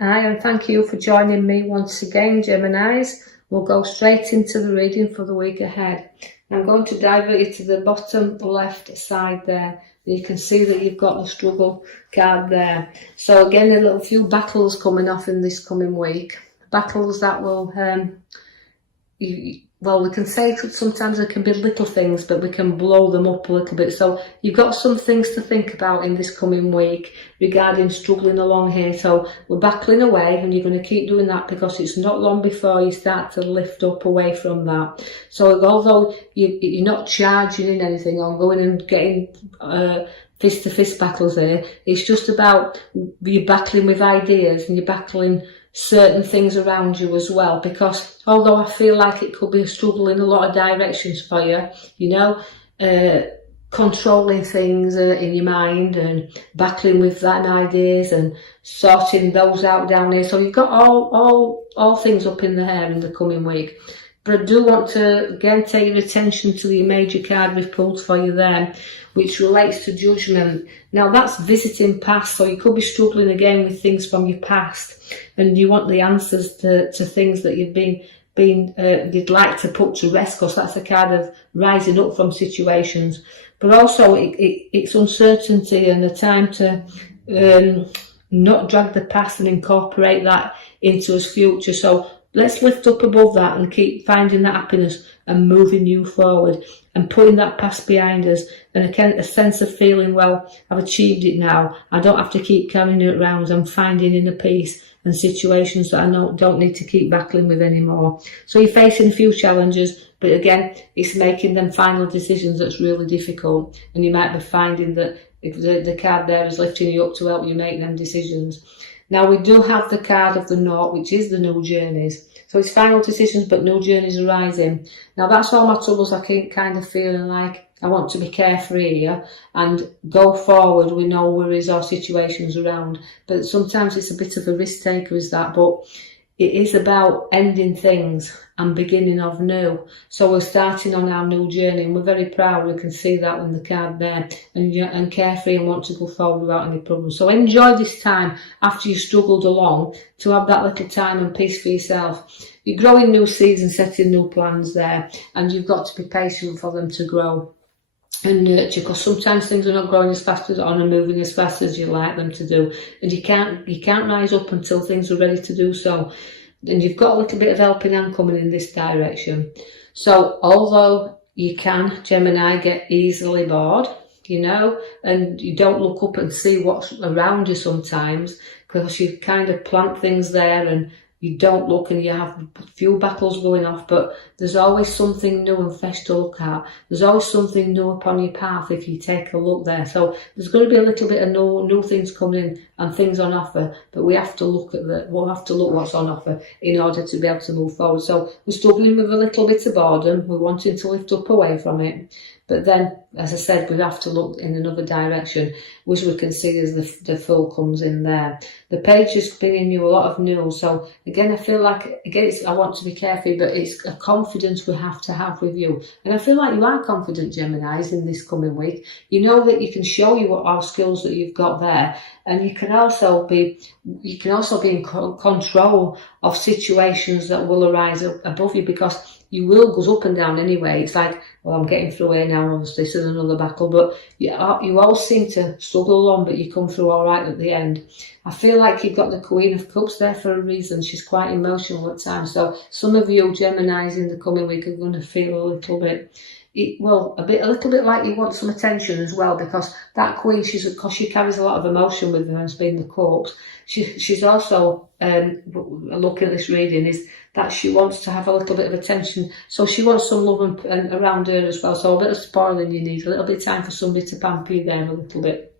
Hi, and thank you for joining me once again, Geminis. We'll go straight into the reading for the week ahead. I'm going to divert you to the bottom left side there. You can see that you've got the struggle card there. So again, a little few battles coming off in this coming week. Battles that will, we can say sometimes there can be little things, but we can blow them up a little bit. So you've got some things to think about in this coming week regarding struggling along here. So we're battling away, and you're going to keep doing that because it's not long before you start to lift up away from that. So although you're not charging in anything or going and getting fist-to-fist battles here, it's just about you're battling with ideas and you're battling certain things around you as well, because although I feel like it could be a struggle in a lot of directions for you, controlling things in your mind and battling with that ideas and sorting those out down here. So you've got all things up in the air in the coming week. But I do want to again take your attention to the major card we've pulled for you there, which relates to judgment. Now that's visiting past, so you could be struggling again with things from your past, and you want the answers to things that you've you'd like to put to rest, because that's a card of rising up from situations. But also it's uncertainty and a time to not drag the past and incorporate that into his future. So let's lift up above that and keep finding that happiness and moving you forward and putting that past behind us, and a sense of feeling, well, I've achieved it now. I don't have to keep carrying it around. I'm finding inner peace and situations that I don't need to keep battling with anymore. So you're facing a few challenges, but again, it's making them final decisions that's really difficult, and you might be finding that the card there is lifting you up to help you make them decisions. Now we do have the card of the Naught, which is the new journeys. So it's final decisions, but new journeys arising. Now that's all my troubles. I keep kind of feeling like I want to be carefree here and go forward with no worries or situations around. But sometimes it's a bit of a risk taker, is that. But it is about ending things and beginning of new. So we're starting on our new journey, and we're very proud. We can see that in the card there, and carefree and want to go forward without any problems. So enjoy this time after you've struggled along, to have that little time and peace for yourself. You're growing new seeds and setting new plans there, and you've got to be patient for them to grow and nurture, because sometimes things are not growing as fast as on and moving as fast as you like them to do, and you can't rise up until things are ready to do so. And you've got a little bit of helping hand coming in this direction. So although you can, Gemini, get easily bored, and you don't look up and see what's around you sometimes, because you kind of plant things there and you don't look, and you have a few battles going off, but there's always something new and fresh to look at. There's always something new upon your path if you take a look there. So there's going to be a little bit of new things coming in and things on offer, but we have to look at we'll have to look what's on offer in order to be able to move forward. So we're struggling with a little bit of boredom. We're wanting to lift up away from it. But then, as I said, we have to look in another direction, which we can see as the full comes in there. The page is bringing you a lot of news. So again, I feel like, I want to be careful, but it's a confidence we have to have with you. And I feel like you are confident, Geminis, in this coming week. You know that you can show you what our skills that you've got there. And you can also be in control of situations that will arise above you, because you will go up and down anyway. It's like, well, I'm getting through here now, obviously, this is another battle, but you all seem to struggle along, but you come through all right at the end. I feel like you've got the Queen of Cups there for a reason. She's quite emotional at times. So some of you Geminis in the coming week are going to feel a little bit, a little bit like you want some attention as well, because that Queen, because she carries a lot of emotion with her as being the Cups. She's also, look at this reading, is that she wants to have a little bit of attention. So she wants some love and around her as well. So a bit of spoiling you need, a little bit of time for somebody to pamper you there a little bit.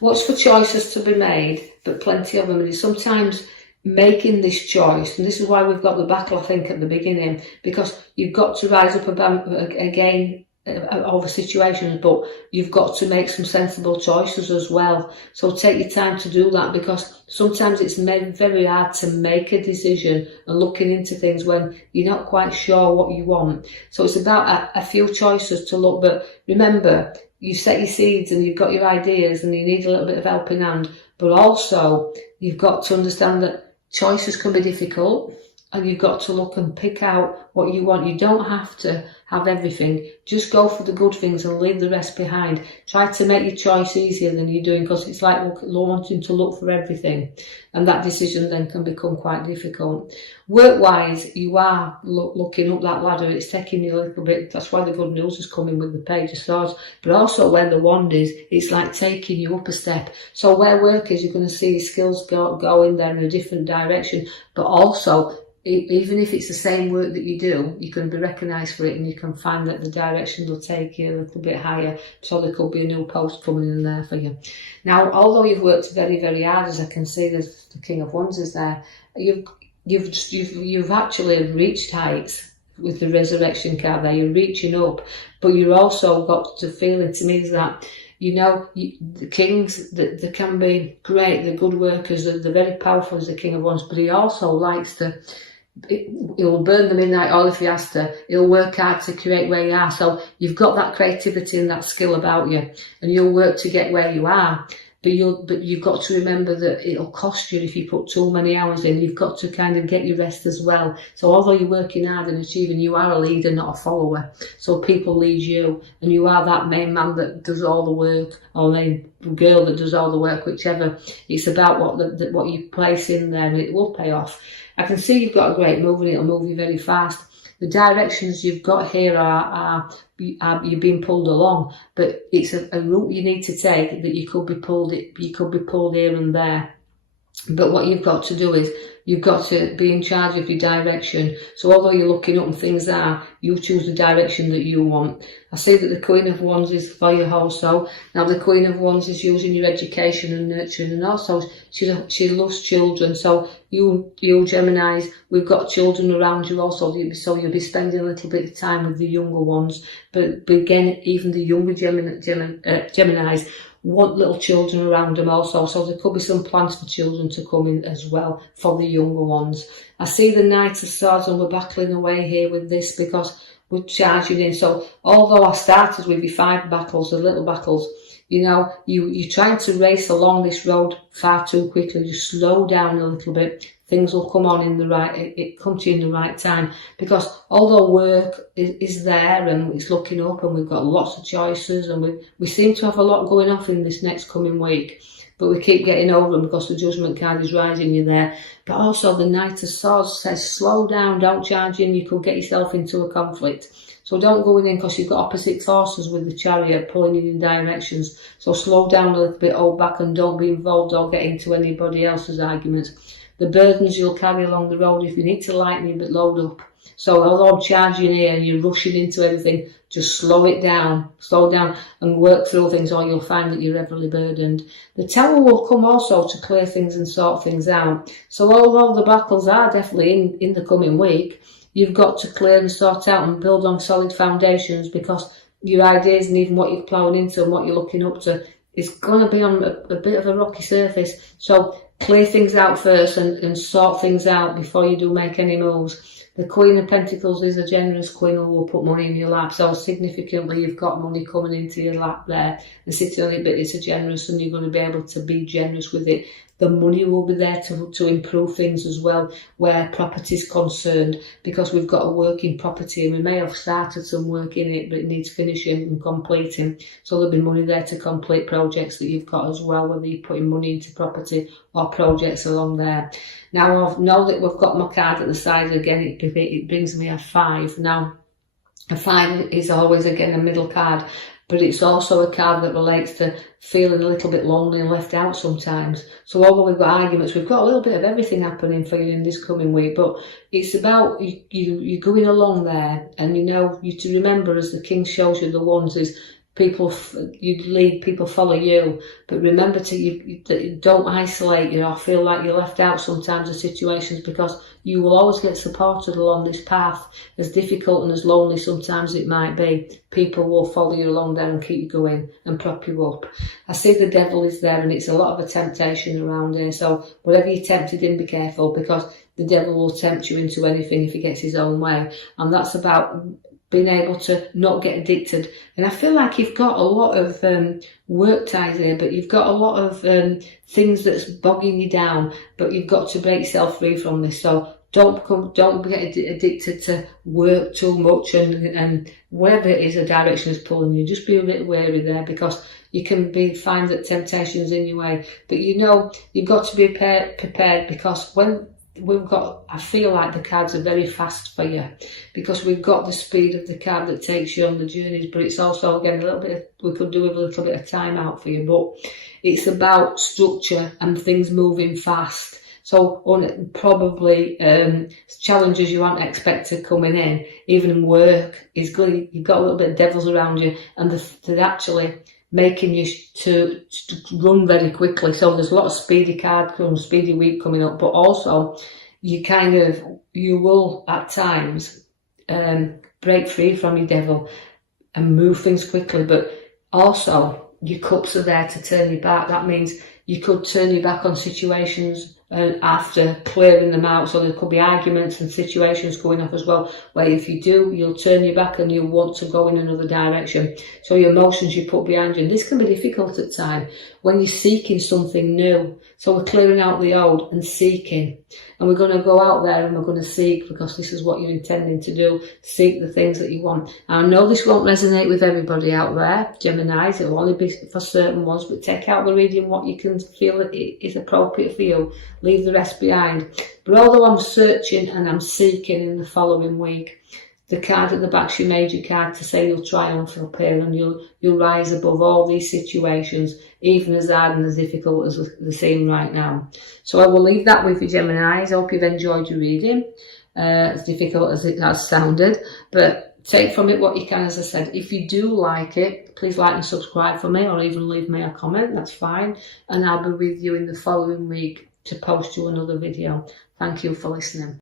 Watch for choices to be made, but plenty of them. And sometimes making this choice, and this is why we've got the battle, I think, at the beginning, because you've got to rise up again over situations, but you've got to make some sensible choices as well. So take your time to do that, because sometimes it's very hard to make a decision and looking into things when you're not quite sure what you want. So it's about a few choices to look, but remember, you set your seeds and you've got your ideas and you need a little bit of helping hand, but also you've got to understand that choices can be difficult, and you've got to look and pick out what you want. You don't have to have everything. Just go for the good things and leave the rest behind. Try to make your choice easier than you're doing, because it's like wanting to look for everything, and that decision then can become quite difficult. Work-wise, you are looking up that ladder. It's taking you a little bit. That's why the good news is coming with the Page of Swords. But also where the wand is, it's like taking you up a step. So where work is, you're going to see your skills go in there in a different direction. But also, even if it's the same work that you do, you can be recognised for it, and you can find that the direction will take you a little bit higher. So there could be a new post coming in there for you. Now, although you've worked very, very hard, as I can see, there's the King of Wands is there. You've actually reached heights with the Resurrection card there. You're reaching up, but you've also got the feeling to me is that, you know, the kings, they can be great, they're good workers, they're very powerful as the King of Wands, but he also likes to, he'll burn the midnight oil if he has to. He'll work hard to create where you are. So you've got that creativity and that skill about you, and you'll work to get where you are. But you've got to remember that it'll cost you if you put too many hours in. You've got to kind of get your rest as well. So although you're working hard and achieving, you are a leader, not a follower. So people lead you, and you are that main man that does all the work, or main girl that does all the work, whichever. It's about what you place in there, and it will pay off. I can see you've got a great move, and it'll move you very fast. The directions you've got here are you're being pulled along, but it's a route you need to take that you could be pulled here and there. But what you've got to do is you've got to be in charge of your direction. So although you're looking up and things are, you choose the direction that you want. I see that the Queen of Wands is for you also. Now the Queen of Wands is using your education and nurturing, and also she loves children. So you Geminis, we've got children around you also, so you'll be spending a little bit of time with the younger ones. But again, even the younger Geminis want little children around them also, so there could be some plans for children to come in as well for the younger ones. I see the Knight of Swords, and we're battling away here with this because we're charging in. So although I started with your 5 battles, the little battles, you know, you're trying to race along this road far too quickly. Just slow down a little bit. Things will come on in the right, it comes to you in the right time, because although work is there and it's looking up and we've got lots of choices, and we seem to have a lot going off in this next coming week, but we keep getting over them because the Judgment card is rising you there. But also the Knight of Swords says slow down, don't charge in, you could get yourself into a conflict. So don't go in because you've got opposite forces with the Chariot pulling you in directions. So slow down a little bit, hold back, and don't be involved or get into anybody else's arguments. The burdens you'll carry along the road, if you need to lighten it, but load up. So although I'm charging here and you're rushing into everything, just slow down and work through things, or you'll find that you're heavily burdened. The Tower will come also to clear things and sort things out. So although the battles are definitely in the coming week, you've got to clear and sort out and build on solid foundations, because your ideas and even what you're ploughing into and what you're looking up to is going to be on a bit of a rocky surface. So clear things out first and sort things out before you do make any moves. The Queen of Pentacles is a generous queen who will put money in your lap. So significantly, you've got money coming into your lap there and sitting on it, but it's a generous, and you're going to be able to be generous with it. The money will be there to improve things as well, where property is concerned, because we've got a working property and we may have started some work in it, but it needs finishing and completing. So there'll be money there to complete projects that you've got as well, whether you're putting money into property or projects along there. Now I know that we've got my card at the side again, it brings me a 5. Now a 5 is always again a middle card, but it's also a card that relates to feeling a little bit lonely and left out sometimes. So although we've got arguments, we've got a little bit of everything happening for you in this coming week, but it's about you going along there, and you know, you to remember, as the King shows you the wands, is people, you lead, people follow you, but remember to don't isolate you or feel like you're left out sometimes of situations, because you will always get supported along this path. As difficult and as lonely sometimes it might be, people will follow you along there and keep you going and prop you up. I see the Devil is there, and it's a lot of a temptation around here, so whatever you're tempted in, be careful, because the Devil will tempt you into anything if he gets his own way, and that's about being able to not get addicted. And I feel like you've got a lot of work ties here, but you've got a lot of things that's bogging you down, but you've got to break yourself free from this. So don't get addicted to work too much, and whatever it is, the direction is pulling you, just be a bit wary there, because you can find that temptation is in your way. But you know, you've got to be prepared, because when I feel like the cards are very fast for you, because we've got the speed of the card that takes you on the journeys, but it's also, again, we could do with a little bit of time out for you, but it's about structure and things moving fast. So probably challenges you aren't expected coming in, even in work, is good. You've got a little bit of devils around you, and they're actually making you to run very quickly. So there's a lot of speedy week coming up, but also you will at times break free from your devil and move things quickly, but also your cups are there to turn you back. That means you could turn your back on situations after clearing them out. So there could be arguments and situations going up as well, where if you do, you'll turn your back and you'll want to go in another direction. So your emotions you put behind you. And this can be difficult at times when you're seeking something new. So we're clearing out the old and seeking. And we're going to go out there and we're going to seek, because this is what you're intending to do. Seek the things that you want. And I know this won't resonate with everybody out there, Geminis. It'll only be for certain ones, but take out the reading what you can feel that is appropriate for you. Leave the rest behind. But although I'm searching and I'm seeking in the following week, the card at the back's your major card to say you'll triumph up here, and you'll rise above all these situations, even as hard and as difficult as they seem right now. So I will leave that with you, Geminis. I hope you've enjoyed your reading, as difficult as it has sounded, but take from it what you can. As I said, if you do like it, please like and subscribe for me, or even leave me a comment, that's fine, and I'll be with you in the following week to post you another video. Thank you for listening.